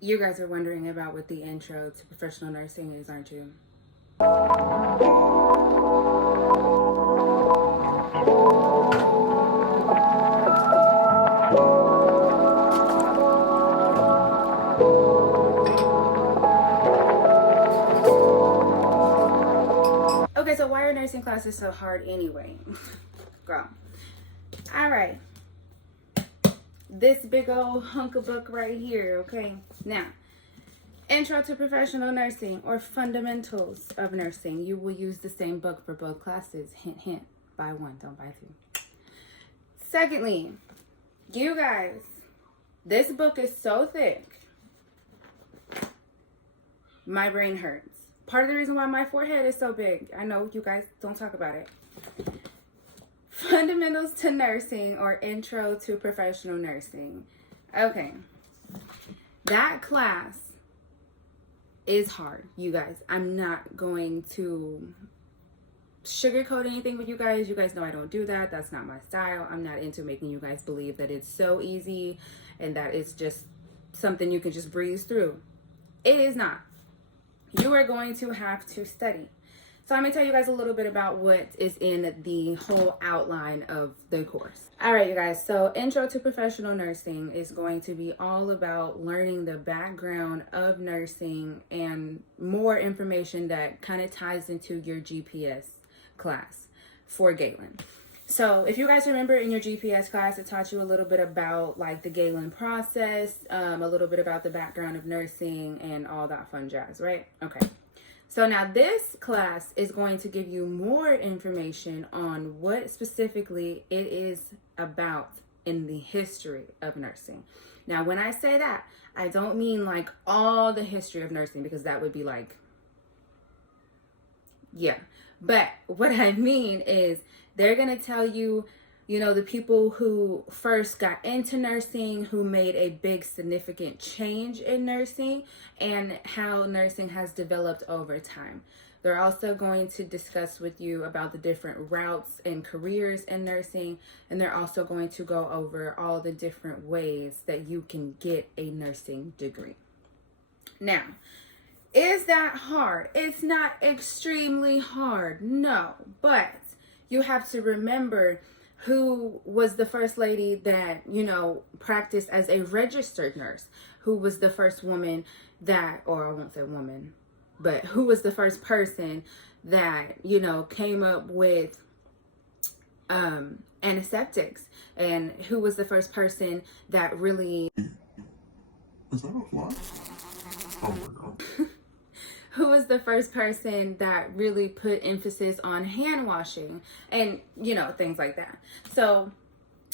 You guys are wondering about what the intro to professional nursing is, aren't you? Okay, so why are nursing classes so hard anyway? Girl. All right. This big old hunk of book right here, okay? Now, Intro to Professional Nursing or Fundamentals of Nursing. You will use the same book for both classes. Hint, hint. Buy one, don't buy two. Secondly, you guys, this book is so thick, my brain hurts. Part of the reason why my forehead is so big, I know you guys don't talk about it. Fundamentals to Nursing or Intro to Professional Nursing. Okay, that class is hard, you guys. I'm not going to sugarcoat anything with you guys. You guys know I don't do that. That's not my style. I'm not into making you guys believe that it's so easy and that it's just something you can just breeze through. It is not. You are going to have to study. So I'm going to tell you guys a little bit about what is in the whole outline of the course. All right, you guys. So Intro to Professional Nursing is going to be all about learning the background of nursing and more information that kind of ties into your GPS class for Galen. So if you guys remember in your GPS class, it taught you a little bit about like the Galen process, a little bit about the background of nursing and all that fun jazz, right? Okay. So now this class is going to give you more information on what specifically it is about in the history of nursing. Now, when I say that, I don't mean like all the history of nursing because that would be like, yeah. But what I mean is they're going to tell you, you know, the people who first got into nursing, who made a big significant change in nursing, and how nursing has developed over time. They're also going to discuss with you about the different routes and careers in nursing, and they're also going to go over all the different ways that you can get a nursing degree. Now, is that hard? It's not extremely hard, no, but you have to remember who was the first lady that, you know, practiced as a registered nurse, who was the first woman that, or I won't say woman, but who was the first person that, you know, came up with antiseptics, and who was the first person that really... Is that a fly? Oh my god. Who was the first person that really put emphasis on hand washing and, you know, things like that. So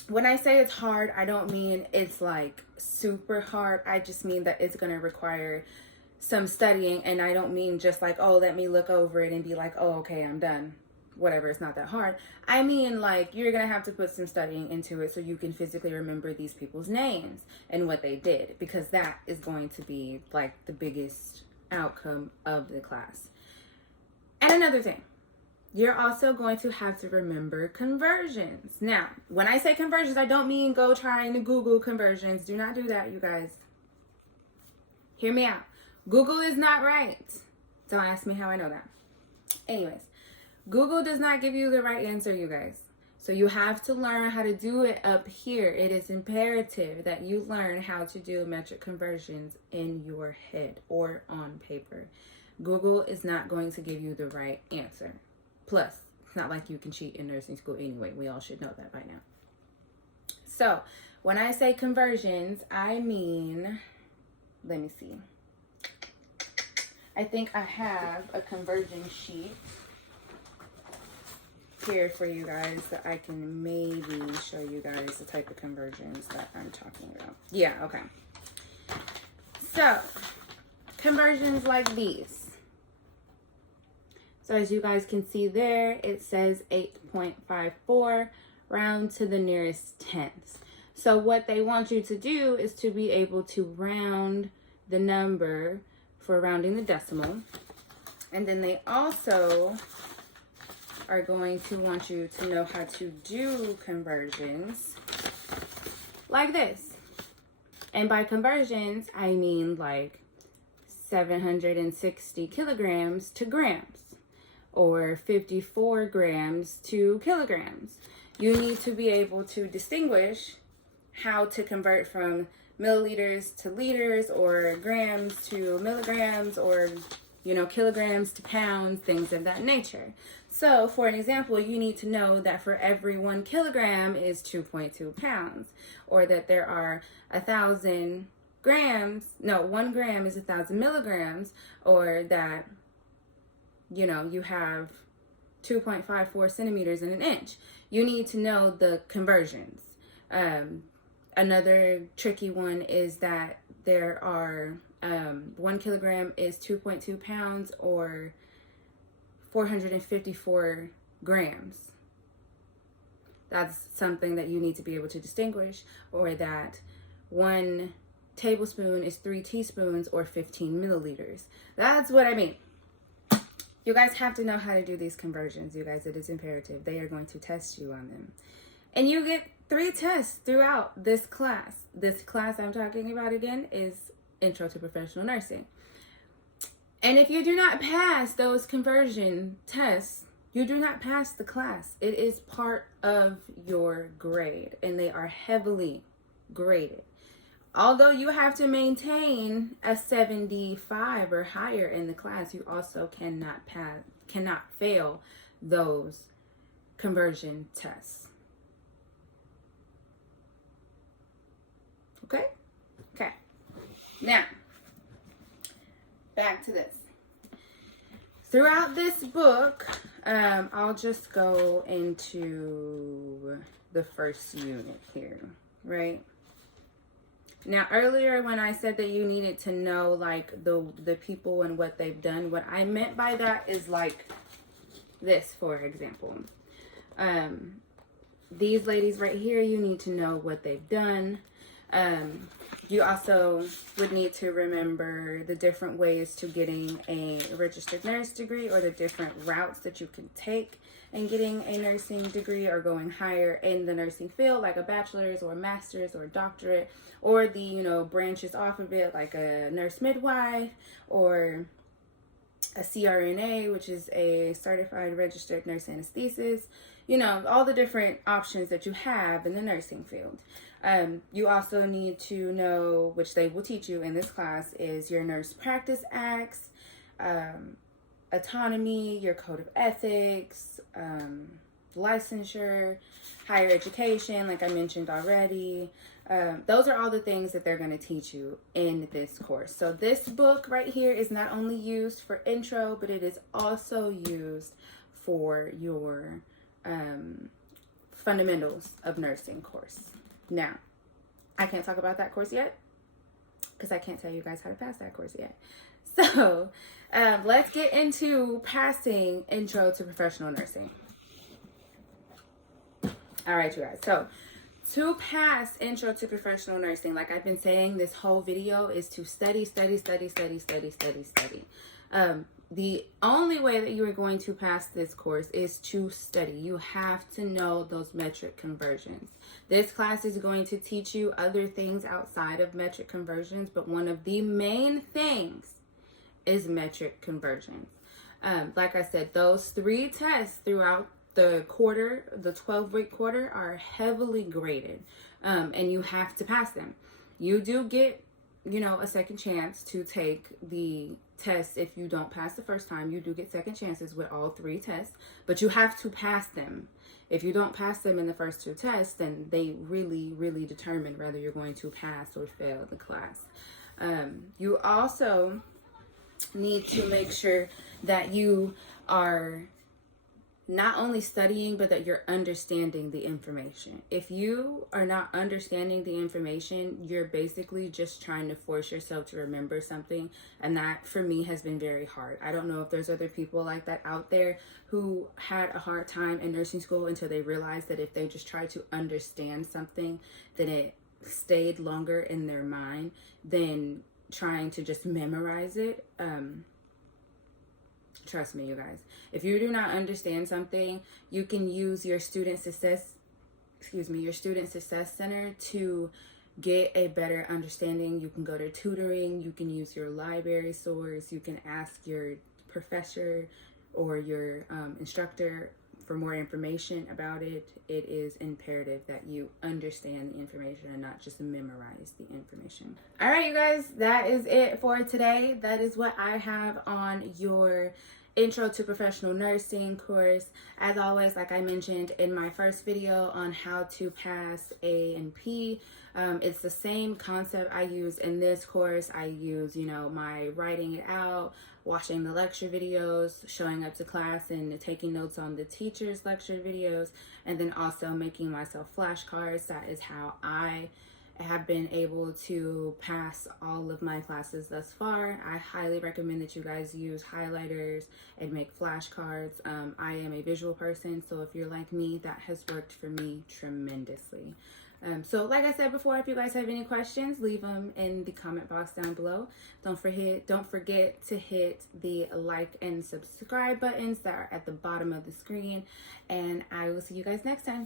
when I say it's hard, I don't mean it's like super hard. I just mean that it's going to require some studying. And I don't mean just like, oh, let me look over it and be like, oh, okay, I'm done. Whatever, it's not that hard. I mean, like, you're going to have to put some studying into it so you can physically remember these people's names and what they did, because that is going to be like the biggest outcome of the class. And another thing, you're also going to have to remember conversions. Now, when I say conversions, I don't mean go trying to Google conversions. Do not do that, you guys. Hear me out. Google is not right. Don't ask me how I know that. Anyways, Google does not give you the right answer, you guys. So you have to learn how to do it up here. It is imperative that you learn how to do metric conversions in your head or on paper. Google is not going to give you the right answer. Plus, it's not like you can cheat in nursing school anyway. We all should know that by now. So when I say conversions, I mean, let me see. I think I have a conversion sheet here for you guys that I can maybe show you guys the type of conversions that I'm talking about. Yeah, okay. So, conversions like these. So as you guys can see there, it says 8.54, round to the nearest tenths. So what they want you to do is to be able to round the number for rounding the decimal. And then they also are going to want you to know how to do conversions like this. And by conversions, I mean like 760 kilograms to grams, or 54 grams to kilograms. You need to be able to distinguish how to convert from milliliters to liters, or grams to milligrams, or kilograms to pounds, things of that nature. So for an example, you need to know that for every 1 kilogram is 2.2 pounds, or that there are 1,000 grams, 1 gram is 1,000 milligrams, or that, you have 2.54 centimeters in an inch. You need to know the conversions. Another tricky one is that there are 1 kilogram is 2.2 pounds, or 454 grams. That's something that you need to be able to distinguish. Or that 1 tablespoon is 3 teaspoons, or 15 milliliters. That's what I mean. You guys have to know how to do these conversions, you guys. It is imperative. They are going to test you on them. And you get 3 tests throughout this class. This class I'm talking about, again, is Intro to Professional Nursing. And if you do not pass those conversion tests, you do not pass the class. It is part of your grade, and they are heavily graded. Although you have to maintain a 75 or higher in the class, you also cannot fail those conversion tests. Okay? Okay. Now, back to this. Throughout this book, I'll just go into the first unit here, right? Now, earlier when I said that you needed to know like the people and what they've done, what I meant by that is like this, for example. These ladies right here, you need to know what they've done. You also would need to remember the different ways to getting a registered nurse degree, or the different routes that you can take in getting a nursing degree or going higher in the nursing field, like a bachelor's or a master's or a doctorate, or the, branches off of it, like a nurse midwife or a CRNA, which is a certified registered nurse anesthetist, all the different options that you have in the nursing field. You also need to know, which they will teach you in this class, is your Nurse Practice Acts, autonomy, your code of ethics, licensure, higher education, like I mentioned already. Those are all the things that they're going to teach you in this course. So this book right here is not only used for intro, but it is also used for your fundamentals of nursing course. Now, I can't talk about that course yet because I can't tell you guys how to pass that course yet. So let's get into passing Intro to Professional Nursing. All right, you guys. So to pass Intro to Professional Nursing, like I've been saying, this whole video is to study. The only way that you are going to pass this course is to study. You have to know those metric conversions. This class is going to teach you other things outside of metric conversions, but one of the main things is metric conversions. Like I said, those 3 tests throughout the quarter, the 12-week quarter, are heavily graded, and you have to pass them. You do get, a second chance to take the test. If you don't pass the first time, you do get second chances with all 3 tests, but you have to pass them. If you don't pass them in the first 2 tests, then they really determine whether you're going to pass or fail the class. You also need to make sure that you are not only studying, but that you're understanding the information. If you are not understanding the information, you're basically just trying to force yourself to remember something. And that, for me, has been very hard. I don't know if there's other people like that out there who had a hard time in nursing school until they realized that if they just tried to understand something, then it stayed longer in their mind than trying to just memorize it. Trust me, you guys. If you do not understand something, you can use your student success center to get a better understanding. You can go to tutoring, you can use your library source, you can ask your professor or your instructor for more information about it. It is imperative that you understand the information and not just memorize the information. All right, you guys, that is it for today. That is what I have on your Intro to Professional Nursing course. As always, like I mentioned in my first video on how to pass A&P, it's the same concept I use in this course. I use, my writing it out, watching the lecture videos, showing up to class and taking notes on the teacher's lecture videos, and then also making myself flashcards. That is how I have been able to pass all of my classes thus far. I highly recommend that you guys use highlighters and make flashcards. I am a visual person, so if you're like me, that has worked for me tremendously. So like I said before, if you guys have any questions, leave them in the comment box down below. Don't forget to hit the like and subscribe buttons that are at the bottom of the screen, and I will see you guys next time.